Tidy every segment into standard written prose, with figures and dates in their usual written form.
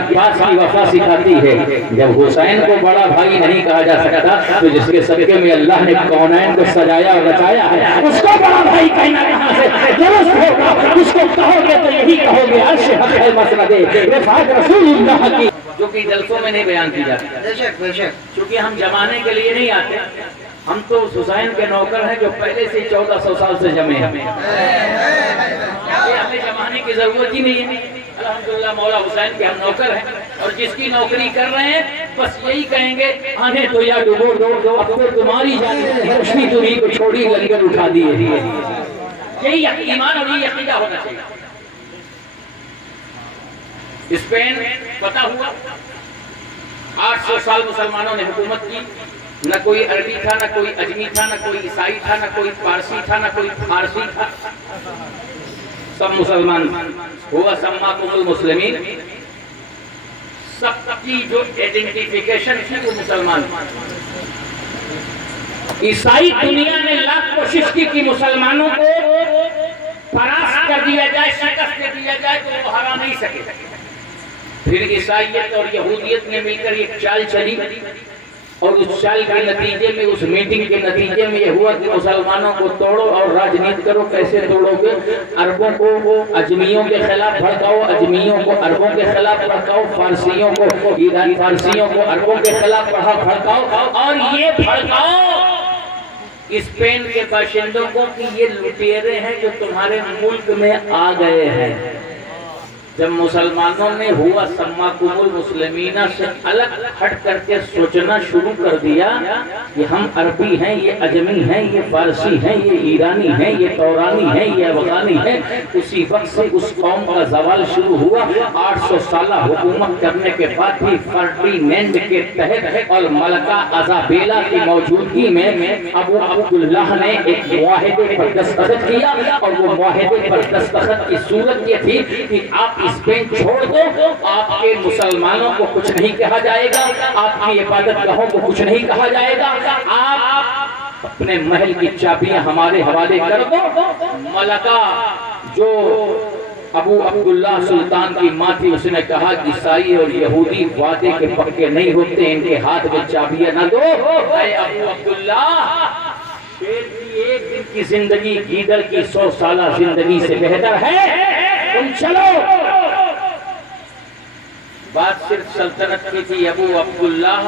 عباس کی وفا سکھاتی ہے، جب حسین کو بڑا بھائی نہیں کہا جا سکتا تو جس کے صدقے میں اللہ نے کونین کو سجایا اور رچایا ہے اس کو بڑا بھائی کہنا کہاں سے درست ہوگا؟ اس کو کہو گے تو یہی کہو گے عرش حق ہے مسند رفعت رسول اللہ کی، جو کہ جلسوں میں نہیں بیان کی جاتی۔ بے شک بے شک، چونکہ ہم جمانے کے لیے نہیں آتے، ہم تو حسین کے نوکر ہیں جو پہلے سے 1400 سال سے جمے ہیں، ہمیں جمانے کی ضرورت ہی نہیں ہے۔ الحمدللہ مولا حسین کے ہم نوکر ہیں، اور جس کی نوکری کر رہے ہیں بس یہی کہیں گے آنے تو یا ڈبو دو اکبر تمہاری جان روشنی تمہیں کو چھوڑی لنگر اٹھا دیے، یہی ایمان اور یہی عقیدہ ہونا چاہیے۔ اسپین پتہ ہوا 800 سال مسلمانوں نے حکومت کی، نہ کوئی عربی تھا، نہ کوئی اجمی تھا، نہ کوئی عیسائی تھا، نہ کوئی پارسی تھا، نہ کوئی فارسی تھا، سب مسلمان۔ ہوا سماکم المسلمین، سب کی جو ایڈنٹیفیکیشن تھی وہ مسلمان۔ عیسائی دنیا نے لاکھ کوشش کی کہ مسلمانوں کو فراخ کر دیا جائے، شکست دے دیا جائے، تو وہ ہرا نہیں سکے۔ پھر عیسائیت اور یہودیت نے مل کر ایک چال چلی، اور اس چال کے نتیجے میں، اس میٹنگ کے نتیجے میں یہ ہوا کہ مسلمانوں کو توڑو اور راجنیت کرو۔ کیسے توڑو گے؟ عربوں کو اجمیوں کے خلاف بھڑکاؤ، اجمیوں کو عربوں کے خلاف بھڑکاؤ، فارسیوں کو ایرانی فارسیوں کو عربوں کے خلاف بھڑکاؤ، اور یہ بھڑکاؤ اسپین کے باشندوں کو کہ یہ لٹیرے ہیں جو تمہارے ملک میں آ گئے ہیں۔ جب مسلمانوں نے ہوا سماکم المسلمین سے الگ ہٹ کر کے سوچنا شروع کر دیا کہ ہم عربی ہیں، یہ اجمی ہیں، یہ فارسی ہیں، یہ ایرانی ہیں، یہ تورانی ہیں، یہ افغانی ہیں، اسی وقت سے اس قوم کا زوال شروع ہوا۔ 800 سالہ حکومت کرنے کے بعد بھی فرڈینینڈ کے تحت اور ملکہ ایزابیلا کی موجودگی میں ابو عبداللہ نے ایک معاہدے پر دستخط کیا، اور وہ معاہدے پر دستخط کی صورت یہ تھی کہ آپ اسپین چھوڑ دو، آپ کے مسلمانوں کو کچھ نہیں کہا جائے گا، آپ کی عبادت گاہوں کو کچھ نہیں کہا جائے گا، آپ اپنے محل کی چابیاں ہمارے حوالے کر دو۔ ملکہ جو ابو عبداللہ سلطان کی ماں تھی، اس نے کہا کہ عیسائی اور یہودی وعدے کے پکے نہیں ہوتے، ان کے ہاتھ میں چابیاں نہ دو۔ اے ابو عبداللہ، شیر کی ایک دن کی زندگی گیدڑ کی 100 سالہ زندگی سے بہتر ہے، تم چلو۔ بات صرف سلطنت کی تھی۔ ابو عبداللہ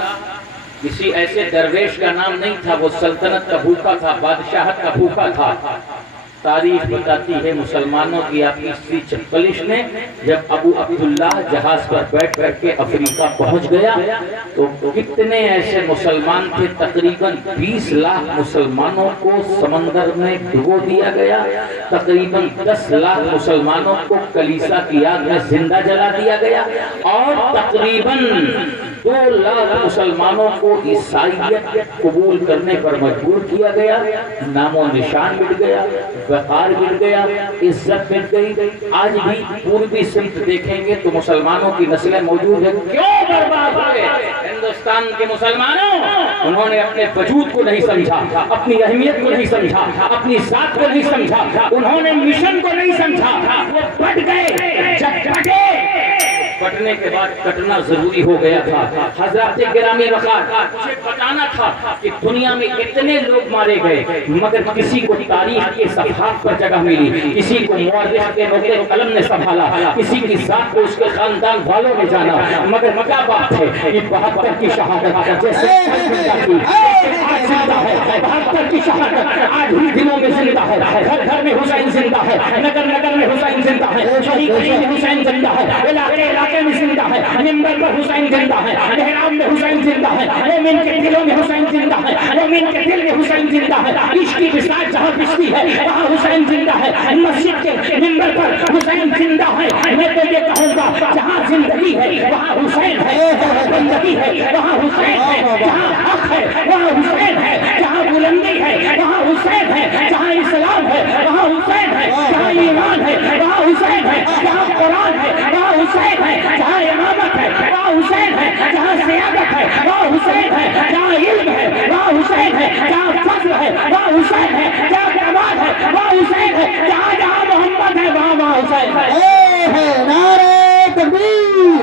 کسی ایسے درویش کا نام نہیں تھا، وہ سلطنت کا بھوکا تھا، بادشاہت کا بھوکا تھا۔ تاریخ بتاتی ہے مسلمانوں کی آپسی چپلش نے جب ابو عبداللہ جہاز پر بیٹھ کر کے افریقہ پہنچ گیا تو کتنے ایسے مسلمان تھے، تقریباً 20 لاکھ مسلمانوں کو سمندر میں ڈبو دیا گیا، تقریباً 10 لاکھ مسلمانوں کو کلیسا کی آگ میں زندہ جلا دیا گیا، اور تقریباً 2 لاکھ مسلمانوں کو عیسائیت قبول کرنے پر مجبور کیا گیا۔ نام و نشان مٹ گیا، وقار مٹ گیا، عزت مٹ گئی۔ آج بھی پوربی سمت دیکھیں گے تو مسلمانوں کی نسلیں موجود ہیں۔ کیوں برباد ہوئے ہندوستان کے مسلمانوں؟ انہوں نے اپنے وجود کو نہیں سمجھا، اپنی اہمیت کو نہیں سمجھا، اپنی ذات کو نہیں سمجھا، انہوں نے مشن کو نہیں سمجھا، وہ پٹ گئے۔ جب پٹے، پٹنے کے بعد کٹنا ضروری ہو گیا تھا۔ حضرات گرامی وقار، مجھے بتانا تھا کہ دنیا میں اتنے لوگ مارے گئے مگر کسی کو تاریخ کے صفحات پر جگہ ملی، کسی کو مورخ کے نوکے قلم نے سنبھالا، کسی کی ذات کو اس کے خاندان والوں نے جانا، مگر کیا بات ہے کہ 72 کی شہادت جیسے آج زندہ ہے، 72 کی شہادت آج بھی دلوں میں زندہ ہے، گھر گھر میں حسین زندہ ہے، نگر نگر میں حسین زندہ ہے، شہید میں حسین زندہ ہے، علاقے علاقے میں زندہ ہے، منبر پر حسین زندہ ہے، محراب میں حسین زندہ ہے، مومن کے دلوں میں حسین زندہ ہے، مومن کے دل میں حسین زندہ ہے، عشق کی بساط جہاں بچتی ہے وہاں حسین زندہ ہے، مسجد کے منبر پر حسین زندہ ہے۔ میں تو یہ کہوں گا جہاں زندگی ہے وہاں حسین ہے، جہاں زندگی ہے وہاں حسین ہے، جہاں حق ہے وہاں حسین ہے، جہاں بلندی ہے وہاں حسین ہے، جہاں اسلام ہے وہاں حسین ہے، جہاں ایمان ہے وہاں حسین ہے، جہاں قرآن ہے وہاں حسین ہے، جہاں امامت ہے وہاں حسین ہے، جہاں سیادت ہے وہاں حسین ہے، جہاں علم ہے وہاں حسین ہے، جہاں فضل ہے وہاں حسین ہے، جہاں کمال ہے وہاں حسین ہے، جہاں جہاں محمد ہے وہاں وہاں حسین ہے۔ نعرہ تکبیر،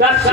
10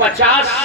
50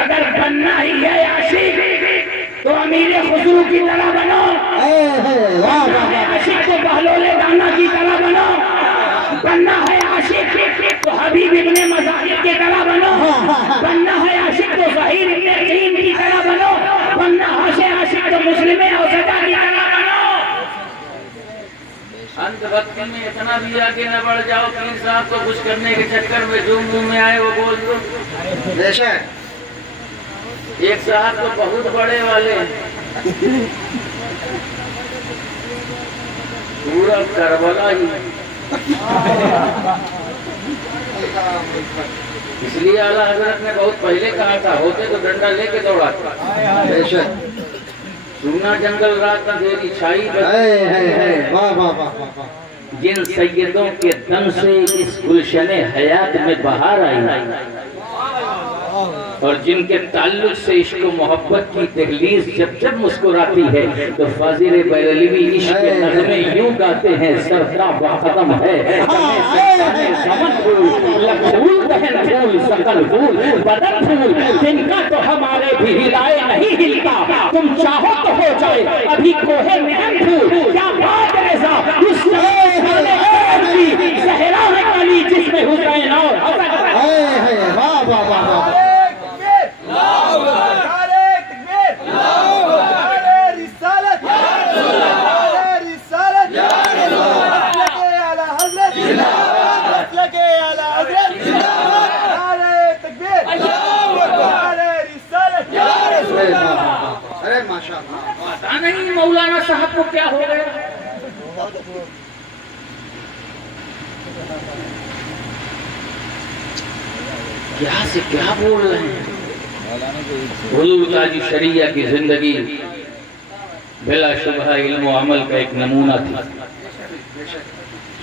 اگر بننا ہی ہے عاشق تو امیر خسرو کی طرح بنو، عاشق تو بہلول دانا کی طرح بنو، بننا ہے عاشق تو حبیب ابن مظاہر کی طرح بنو، بننا ہے عاشق تو ظہیر ابن عقیم کی طرح بنو، بننا ہے عاشق تو مسلم اور سجا کی طرح بنو۔ انت وقت میں اتنا بھی آگے نہ بڑھ جاؤ پیر صاحب کو خوش کرنے کے چکر میں جو منہ میں آئے وہ بول دو۔ بے شک ایک صاحب تو بہت بڑے والے ہیں، پورا کربلا ہی، اس لیے اعلیٰ حضرت نے بہت پہلے کہا تھا ہوتے تو ڈنڈا لے کے دوڑاتے، بے شک سونا جنگل رات اندھیری چھائی بس، واہ واہ واہ واہ، جن سیدوں کے دم سے اس گلشن حیات میں بہار آئی اور جن کے تعلق سے عشق و محبت کی دہلیز جب جب مسکراتی ہے تو فاضل بریلوی عشق کے نغمے یوں گاتے ہیں، سرتا بقدم ہے سمن پھول لب پھول دہن پھول سکل پھول بدن پھول، جن کا تو ہمارے بھی ہلائے نہیں ہلتا، تم چاہو تو ہو جائے ابھی کوہ نعم پھول، کیا بات رضا اس زہرا ہے علی جس میں حسین اور حسن، واہ واہ واہ واہ، پتا نہیں مولانا صاحب کو کیا ہو گیا، کیا سے کیا بول رہے ہیں۔ حضور تاج شریعہ کی زندگی بلا شبہ علم و عمل کا ایک نمونہ تھی،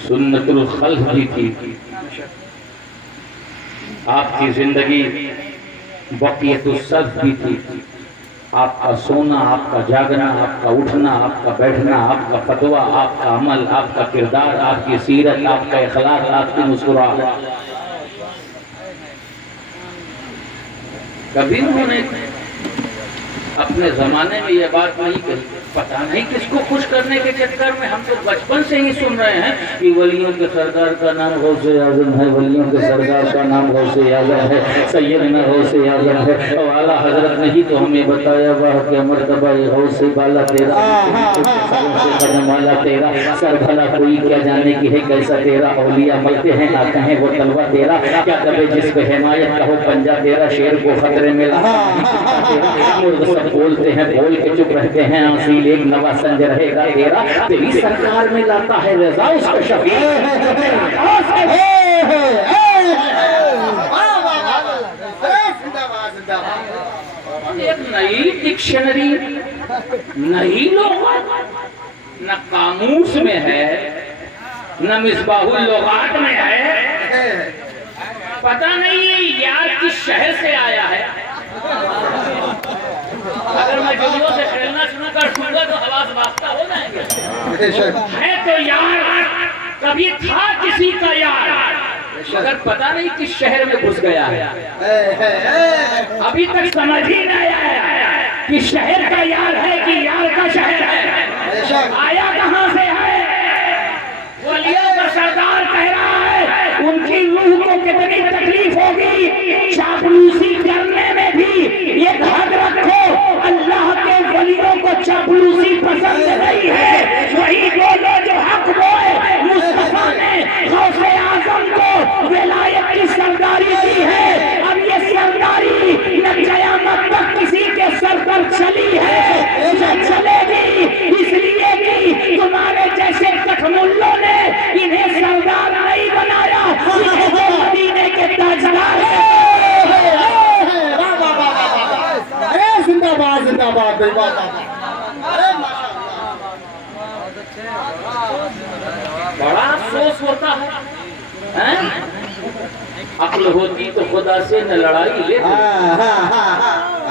سنت الخلف بھی تھی، آپ کی زندگی بقیت الصلف بھی تھی، آپ کا سونا، آپ کا جاگنا، آپ کا اٹھنا، آپ کا بیٹھنا، آپ کا فتویٰ، آپ کا عمل، آپ کا کردار، آپ کی سیرت، آپ کا اخلاق، آپ کی مسکراہٹ، کبھی انہوں نے اپنے زمانے میں یہ بات نہیں کہی، پتہ نہیں کس کو خوش کرنے کے چکر میں ہم تو بچپن سے ہی سن رہے ہیں کہ ولیوں کے سردار کا نام غوث اعظم ہے، ولیوں کے سردار کا نام غوث اعظم ہے، سیدنا غوث اعظم ہے، اور اعلیٰ حضرت نے ہی تو ہمیں بتایا واہ کہ مرتبہ غوث بالا تیرا، قدم والا تیرا، سر بھلا کوئی کیا جانے کی ہے کیسا تیرا، اولیاء ملتے ہیں نہ کہیں وہ تلوہ تیرا، کیا دبے جس پہ حمایت کا ہو پنجہ تیرا، شیر کو خطرے میں لگا مرغ سب بولتے ہیں بول کے چپ رہتے ہیں، اصیل ایک نوا سنج رہے گا تیرا، تیری سرکار میں لاتا ہے رضا اس کا شفیع، ایک نئی ڈکشنری، نئی لغت، نہ قاموس میں ہے نہ مصباح اللغات میں ہے، پتہ نہیں یہ یار کس شہر سے آیا ہے، اگر میں جملوں سے کھیلنا شروع کر دوں گا تو حواس باختہ ہو جائیں گے، ہے تو یار کبھی تھا کسی کا یار، مگر پتہ نہیں کس شہر میں گھس گیا ہے، ابھی تک سمجھ ہی نہیں آیا کہ شہر کا یار ہے کہ یار کا شہر ہے، آیا کہاں سے ہے، ولیوں کا سردار کہہ رہا ہے ان کی روح کو کتنی تکلیف ہوگی، چاپلوسی کرنے میں بھی یہ حد رکھو، اللہ کے ولیوں کو چاپلوسی پسند نہیں ہے، وہی بولو جو حق بولے، مصطفیٰ نے غوث اعظم کو ولایت کی سرداری دی ہے، اب یہ سرداری نہ قیامت تک کسی کے سر پر چلی ہے نہ چلے گی، اس لیے کہ تمہارے جیسے تکملوں نے انہیں سردار نہیں بنایا، انہیں تو مدینے کے تاجدار ہے، زندہ باد زندہ باد، بے بات، بڑا افسوس ہوتا ہے، عقل ہوتی تو خدا سے نہ لڑائی لیتے،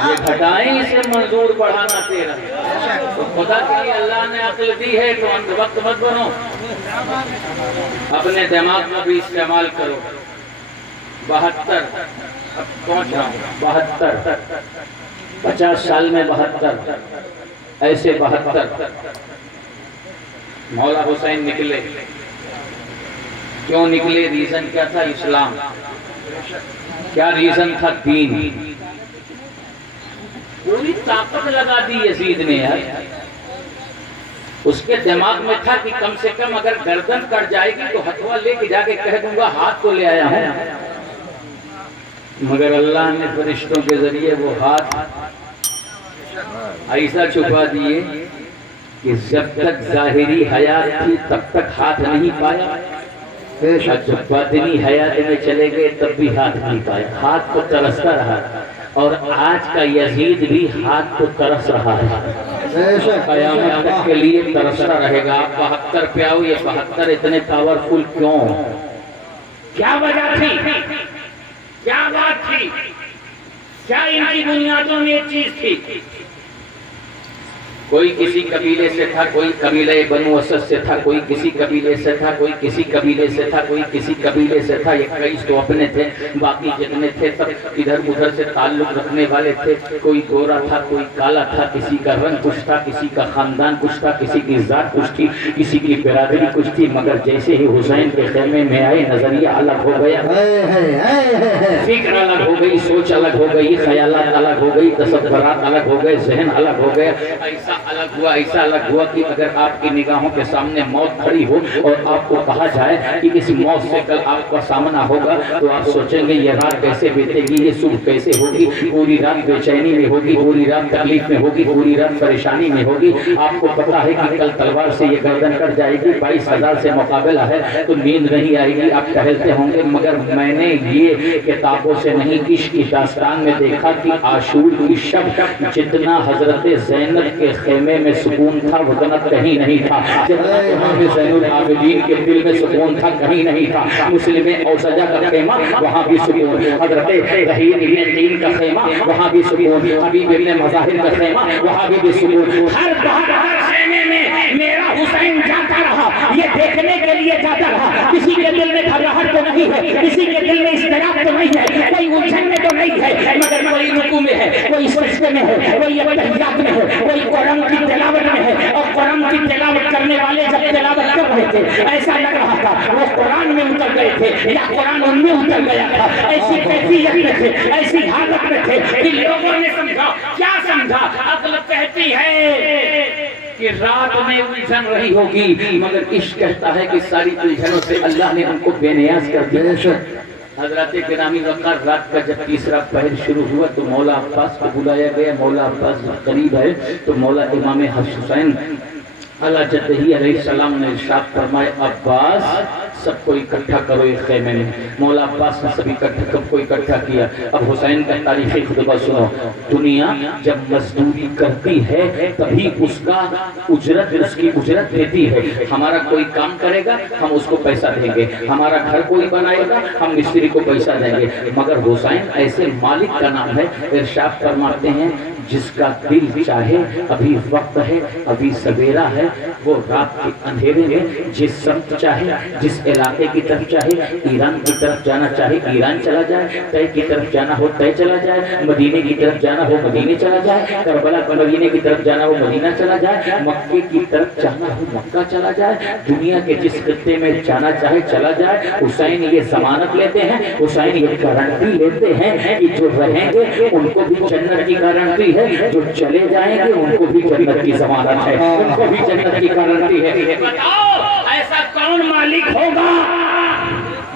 یہ گھٹائیں اسے منظور بڑھانا تیرا، تو خدا کے لیے اللہ نے عقل دی ہے تو اندھ وقت مت بنو، اپنے دماغ میں بھی استعمال کرو، 72 پہنچ رہا ہوں 72 50 سال میں 72 ایسے 72 مولا حسین نکلے. کیوں نکلے؟ ریزن کیا تھا؟ اسلام. کیا ریزن تھا؟ دین. پوری طاقت لگا دی یزید نے یار. اس کے دماغ میں تھا کہ کم سے کم اگر گردن کٹ جائے گی تو ہتھوا لے کے جا کے کہہ دوں گا ہاتھ تو لے آیا ہوں. مگر اللہ نے فرشتوں کے ذریعے وہ ہاتھ ایسا چھپا دیے کہ جب تک ظاہری حیات تھی تب تک ہاتھ نہیں پایا. جب باطنی حیات میں چلے گئے تب بھی ہاتھ نہیں پایا. ہاتھ کو ترستا رہا. اور آج کا یزید بھی ہاتھ کو ترس رہا ہے. قیامت تک کے لیے ترستا رہے گا. آپ 72 پہ آؤ. یہ 72 اتنے پاورفل کیوں؟ کیا وجہ تھی؟ کیا بات تھی؟ کیا ان کی بنیادوں میں ایک چیز تھی؟ کوئی کسی قبیلے سے تھا, کوئی قبیلہ بنو اسد سے تھا, کوئی کسی قبیلے سے تھا, کوئی کسی قبیلے سے تھا, کوئی کسی قبیلے سے تھا. 21 تو اپنے تھے, باقی جتنے تھے سب ادھر ادھر سے تعلق رکھنے والے تھے. کوئی گورا تھا, کوئی کالا تھا, کسی کا رنگ کچھ تھا, کسی کا خاندان کچھ تھا, کسی کی ذات کچھ تھی, کسی کی برادری کچھ تھی. مگر جیسے ہی حسین کے خیمے میں آئے نظریہ الگ ہو گیا, فکر الگ ہو گئی, سوچ الگ ہو گئی, خیالات الگ ہو گئی, تصورات الگ ہو گئے, ذہن الگ ہو گیا. ایسا الگ ہوا, ایسا الگ ہوا کہ اگر آپ کی نگاہوں کے سامنے موت کھڑی ہو اور آپ کو کہا جائے کہ اس موت سے کل آپ کا سامنا ہوگا تو آپ سوچیں گے یہ رات کیسے بیتے گی, یہ صبح کیسے ہوگی. پوری رات بے چینی میں ہوگی, پوری رات تکلیف میں ہوگی, پوری رات پریشانی میں ہوگی. آپ کو پتا ہے کہ کل تلوار سے یہ گردن کٹ جائے گی, 22,000 سے مقابلہ ہے تو نیند نہیں آئے گی, آپ ٹہلتے ہوں گے. مگر میں نے یہ کتابوں سے نہیں, عشق کی داستان میں دیکھا کہ عاشور کی شب جتنا حضرت زینب کے خیمے میں سکون تھا اتنا کہیں نہیں تھا. جتنا امام زین العابدین کے دل میں سکون تھا کہیں نہیں تھا. مسلم اوسجا کا خیمہ وہاں بھی سکون, حضرت رحیم ابن تین کا خیمہ وہاں بھی سکون, حبیب ابن مظاہر کا خیمہ وہاں بھی سکون. ہر خیمے میں میرا حسین جاتا رہا, یہ دیکھنے کے لیے جاتا رہا. کسی کے دل میں گھبراہٹ تو نہیں ہے, کسی کے دل میں اضطراب تو نہیں ہے, کوئی الجھن میں تو نہیں ہے, مگر کوئی رکوع میں ہے, کوئی سجدے میں ہے, کوئی اتحیات میں ہے, کوئی قرآن کی تلاوت میں ہے. اور قرآن کی تلاوت کرنے والے جب تلاوت کر رہے تھے ایسا لگ رہا تھا وہ قرآن میں اتر گئے تھے یا قرآن ان میں اتر گیا تھا. ایسی کیفیت میں تھے, ایسی حالت میں تھے کہ لوگوں نے سمجھا. کیا سمجھا؟ عقل کہتی ہے کہ رات میں الجھن رہی ہوگی, مگر عشق کہتا ہے کہ ساری الجھنوں سے اللہ نے ان کو بے نیاز کر دیا. حضرات گرامی وقار, رات کا جب تیسرا پہر شروع ہوا تو مولا عباس کو بلایا گیا. مولا عباس قریب ہے تو مولا امام حسین علیہ جدہ علیہ السلام نے ارشاد فرمائے, عباس سب کو اکٹھا کرو ایک خیمے میں. مولا عباس نے سب کو اکٹھا کیا. اب حسین کا تاریخی خطبہ سنو. دنیا جب مزدوری کرتی ہے تبھی اس کا اجرت, اس کی اجرت دیتی ہے. ہمارا کوئی کام کرے گا ہم اس کو پیسہ دیں گے, ہمارا گھر کوئی بنائے گا ہم مستری کو پیسہ دیں گے. مگر حسین ایسے مالک کا نام ہے, ارشاد فرماتے ہیں جس کا دل چاہے, ابھی وقت ہے, ابھی سویرا ہے, وہ رات کے اندھیرے میں جس سمت چاہے, جس علاقے کی طرف چاہے, ایران کی طرف جانا چاہے ایران چلا جائے, طے کی طرف جانا ہو طے چلا جائے, مدینے کی طرف جانا ہو مدینے چلا جائے, کربلا مدینے کی طرف جانا ہو مدینہ چلا جائے, مکے کی طرف جانا ہو مکہ چلا جائے, دنیا کے جس خطے میں جانا چاہے چلا جائے. حسین یہ ضمانت لیتے ہیں, حسین یہ گارنٹی لیتے ہیں کہ جو رہیں گے ان کو بھی جنت کی گارنٹی ہے, جو چلے جائیں گے ان کو بھی جنت کی ضمانت ہے, ان کو بھی جنت کی گارنٹی ہے. بتاؤ ایسا کون مالک ہوگا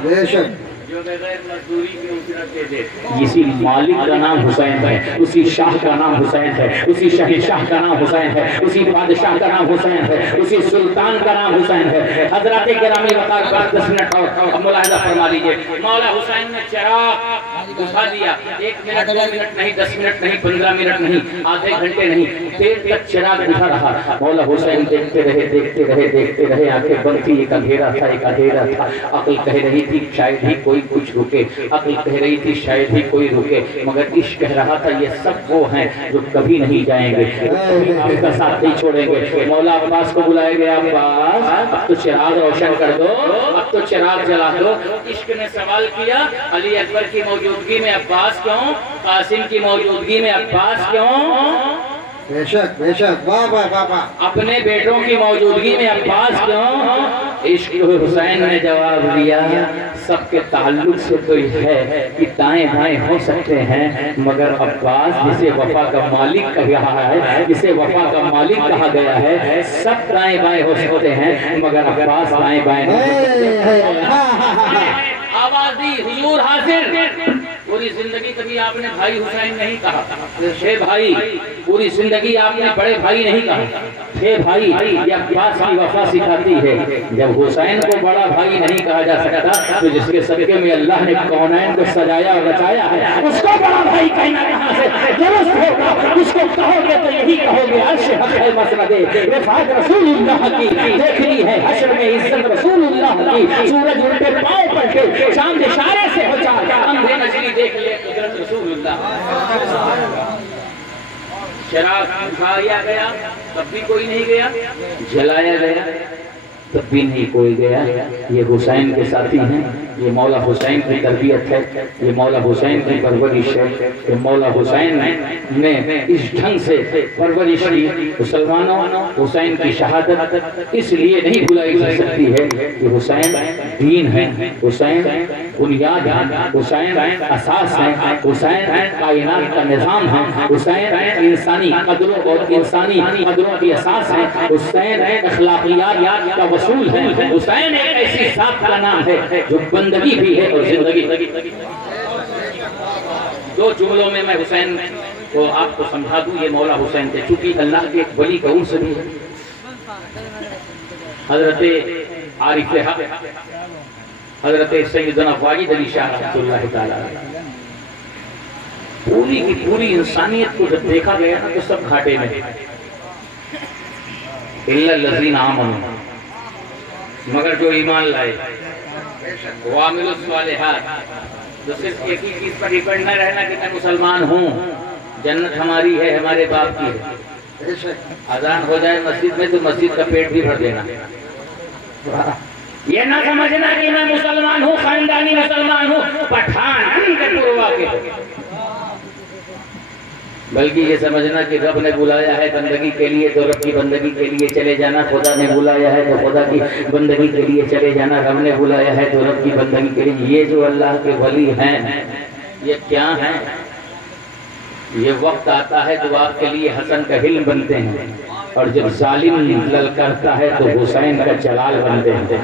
بے شک جو بغیر مزدوری کی اجرت دے دے؟ اسی مالک کا نام حسین ہے, اسی شاہ کا نام حسین ہے, اسی شاہ کا نام حسین ہے, اسی بادشاہ کا نام حسین ہے, اسی سلطان کا نام حسین ہے. حضرات گرامی وقار, 10 منٹ اور ملاحظہ فرما لیجیے. مولا حسین نے چراغ بجھا دیا. 1 منٹ 2 منٹ نہیں, 10 منٹ نہیں, 15 منٹ نہیں, آدھے گھنٹے نہیں, دیر تک چراغ بجھا رہا. مولا حسین دیکھتے رہے, دیکھتے رہے, دیکھتے رہے. آنکھیں بند تھی, ایک اندھیرا تھا, ایک اندھیرا تھا. عقل کہہ رہی تھی شاید ہی کوئی کچھ رکے، عقل کہہ رہی تھی شاید ہی کوئی رکے، مگر عشق کہہ رہا تھا یہ سب وہ ہیں جو کبھی نہیں جائیں گے، کبھی آپ کا ساتھ نہیں چھوڑیں گے۔ مولا عباس کو بلائے گیا، عباس اب تو چراغ روشن کر دو، اب تو چراغ جلا دو۔ عشق نے سوال کیا، علی اکبر کی موجودگی میں عباس کیوں، قاسم کی موجودگی میں عباس کیوں، بے شک واہ واہ واہ واہ، اپنے بیٹوں کی موجودگی میں عباس کیوں؟ عشق حسین نے جواب دیا، سب کے تعلق سے تو یہ ہے کہ دائیں بائیں ہو سکتے ہیں، مگر عباس جسے وفا کا مالک کہا ہے، جسے وفا کا مالک کہا گیا ہے، سب دائیں بائیں ہو سکتے ہیں مگر عباس دائیں بائیں نہیں۔ آواز دی، حضور حاضر۔ پوری زندگی کبھی آپ نے بھائی حسین نہیں کہا، اے بھائی، پوری زندگی آپ نے بڑے بھائی نہیں کہا، اے بھائی، یہ عباس کی وفا سکھاتی ہے۔ جب حسین کو بڑا بھائی نہیں کہا جا سکتا تو جس کے صدقے میں اللہ نے کونین کو سجایا اور رچایا ہے، اس کو بڑا بھائی کہنا کہاں سے درست ہوگا؟ اس کو کہو گے تو یہی کہو گے، عرش حق ہے مسند رفعت رسول اللہ کی، دیکھنی ہے حشر میں عزت رسول اللہ کی، سورج ان کے پاؤں پر کے چاند اشارے سے ہو جائے، اندھے نظری دیکھ لے قدرت رسول اللہ۔ چراغ اٹھایا گیا تب بھی کوئی نہیں گیا، جلایا گیا تب بھی نہیں کوئی گیا۔ یہ حسین کے ساتھی ہیں، یہ مولا حسین کی تربیت ہے، یہ مولا حسین کی پرورش ہے، یہ مولا حسین نے اس ڈھنگ سے پرورش کی۔ مسلمانوں، حسین کی شہادت اس لیے نہیں بھلائی جا سکتی ہے کہ حسین دین ہے، حسین بنیاد ہے، حسین اساس ہے، حسین کائنات کا نظام ہے، حسین انسانی قدروں اور انسانی قدروں کی اساس ہے، حسین اخلاقیات کا وصول ہے، حسین ایک ایسی ذات کا نام ہے جو بندگی بھی ہے اور زندگی۔ دو جملوں میں میں حسین کو آپ کو سمجھا دوں، یہ مولا حسین تھے، چونکہ اللہ کے ایک ولی کا عرص بھی ہے، حضرت عارف حق حضرت سیدنا واجد علی شاہ رحمۃ اللہ تعالیٰ پوری کی پوری انسانیت کو جب دیکھا گیا نا تو سب گھاٹے میں، الا الذین آمنوا، مگر جو ایمان لائے، وعملوا الصالحات، جو صرف ایک ہی چیز پر ڈیپینڈ نہ رہنا کہ میں مسلمان ہوں، جنت ہماری ہے، ہمارے باپ کی ہے، اذان ہو جائے مسجد میں تو مسجد کا پیٹ بھی بھر دینا، یہ نہ سمجھنا کہ میں مسلمان ہوں، خاندانی مسلمان ہوں، پٹھان کے پوروا کے، بلکہ یہ سمجھنا کہ رب نے بلایا ہے بندگی کے لیے تو رب کی بندگی کے لیے چلے جانا، خدا نے بلایا ہے تو خدا کی بندگی کے لیے چلے جانا، رب نے بلایا ہے تو رب کی بندگی کے لیے۔ یہ جو اللہ کے ولی ہیں یہ کیا ہیں؟ یہ وقت آتا ہے تو آپ کے لیے حسن کا حلم بنتے ہیں، اور جب ظالم للکارتا ہے تو حسین کا جلال بنتے ہیں۔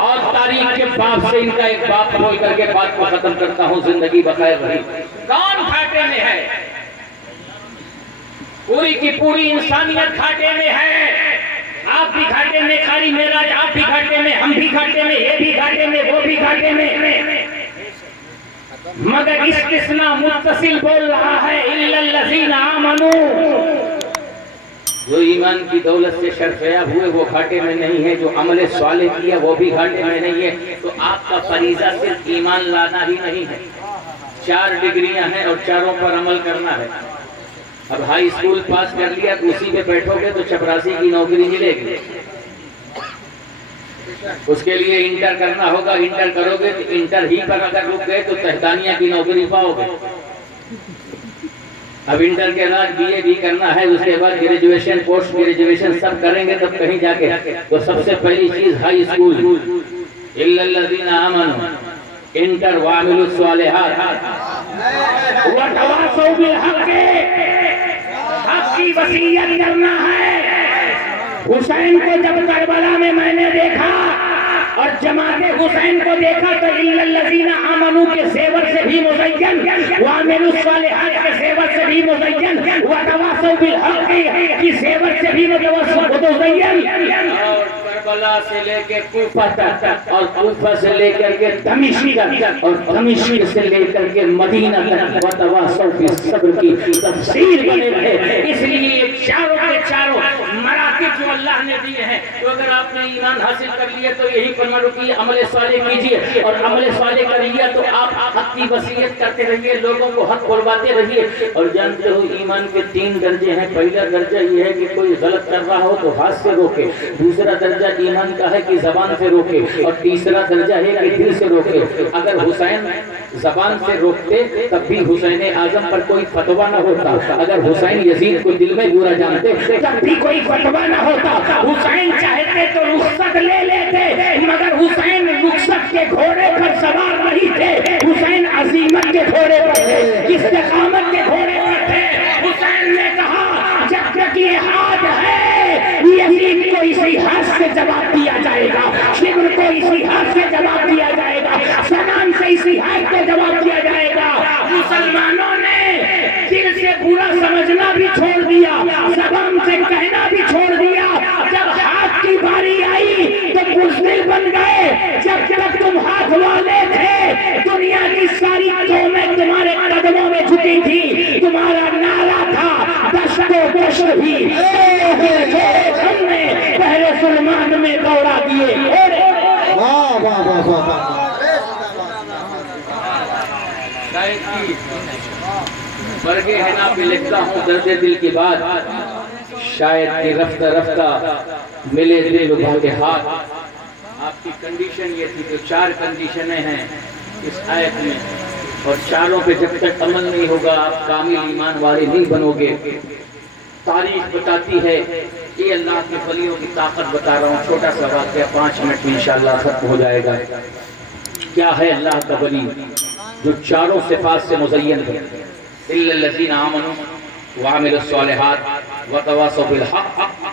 اور تاریخ کے باب سے ان کا ایک باب کھول کر کے بات کو ختم کرتا ہوں، زندگی بخیر رہی۔ کون گھاٹے میں ہے؟ پوری کی پوری انسانیت گھاٹے میں ہے، آپ بھی گھاٹے میں، قاری معراج آپ بھی گھاٹے میں، ہم بھی گھاٹے میں، یہ بھی گھاٹے میں، وہ بھی گھاٹے میں، مگر استثناء متصل بول رہا ہے، الا الذین آمنوا، جو ایمان کی دولت سے شرفیاب ہوئے وہ گھاٹے میں نہیں ہے، جو عمل صالح کیا وہ بھی گھاٹے میں نہیں ہے۔ تو آپ کا فریضہ صرف ایمان لانا ہی نہیں ہے، 4 ڈگریاں ہیں اور چاروں پر عمل کرنا ہے۔ اب ہائی اسکول پاس کر لیا تو اسی پہ بیٹھو گے تو چپراسی کی نوکری ملے گی، اس کے لیے انٹر کرنا ہوگا، انٹر کرو گے تو انٹر ہی پر اگر رک گئے تو تہتانیہ کی نوکری پاؤ گے۔ اب انٹر کے بعد بی اے بھی کرنا ہے، اس کے بعد گریجویشن پوسٹ گریجویشن سب کریں گے تب کہیں جا کے، تو سب سے پہلی چیز ہائی اسکول، الا الذین آمنوا، انٹر وعملوا الصالحات وتواصوا بالحق، حق کی وصیت کرنا ہے۔ حسین کو جب کربلا میں نے دیکھا اور جماعت حسین کو دیکھا تو الا الذین آمنوا کے زیور سے بھی مزین، وعملوا الصالحات کے زیور سے بھی مزین، وتواصوا بالحق کی زیور سے بھی مزین، اور کربلا سے لے کے کوفہ تک اور کوفہ سے لے کر کے دمشق تک اور دمشق سے لے کر کے مدینہ تک وتواصوا بالصبر کی تفسیر بنے رہے۔ اس لیے یہ چاروں کے چاروں مراتب جو اللہ نے دیے ہیں، تو اگر آپ نے ایمان حاصل کر لیا تو یہی پر نہ رکیے، عمل صالح کیجیے، اور عمل صالح کر لیا تو آپ حق کی وصیت کرتے رہیے، لوگوں کو حق بلواتے رہیے۔ اور جانتے ہو ایمان کے 3 درجے ہیں۔ پہلا درجہ یہ ہے کہ کوئی غلط کر رہا ہو تو ہاتھ سے روکے، دوسرا درجہ ایمان کا ہے کہ زبان سے روکے، اور تیسرا درجہ ہے کہ دل سے روکے۔ اگر حسین زبان سے روکتے تب بھی حسین اعظم پر کوئی فتویٰ نہ ہوتا، اگر حسین یزید کو دل میں برا جانتے تب بھی کوئی فتویٰ نہ ہوتا۔ حسین چاہتے تو رخصت لے لیتے، مگر حسین رخصت کے گھوڑے پر سوار نہیں تھے، حسین عزیمت کے گھوڑے پر تھے، استقامت کے گھوڑے پر تھے۔ حسین نے کہا جب تک یہ ہاتھ ہے یزید کو اسی ہاتھ سے جواب دیا جائے گا، شبر کو اسی ہاتھ سے جواب دیا جائے گا، سنان سے اسی ہاتھ سے جواب دیا جائے گا۔ مسلمانوں نے دل سے برا سمجھنا بھی چھوڑ دیا، زبان سے کہنا بھی چھوڑ دیا۔ جب ہاتھ کی باری آئی تو بزدل بن گئے۔ جب تک تم ہاتھ والے تھے دنیا کی ساری قومیں تمہارے قدموں میں جھکی تھی، تمہارا نعرہ تھا دست و دشت بھی ہم نے پہلے سلمان میں دوڑا دیے۔ واہ واہ واہ واہ برگے حنا پہ لکھتا ہوں درد دل کی بات، شاید کہ رفتہ رفتہ ملے دل لبھا کے ہاتھ۔ آپ کی کنڈیشن یہ تھی کہ 4 کنڈیشنیں ہیں اس آیت میں، اور چاروں پہ جب تک عمل نہیں ہوگا آپ کامل ایمان والے نہیں بنو گے۔ تاریخ بتاتی ہے، یہ اللہ کے ولیوں کی طاقت بتا رہا ہوں، چھوٹا سا واقعہ 5 منٹ میں انشاءاللہ ختم ہو جائے گا۔ کیا ہے اللہ کا ولی جو چاروں صفات سے مزین ہے؟ الا الذین آمنوا وعملوا الصالحات وتواصوا بالحق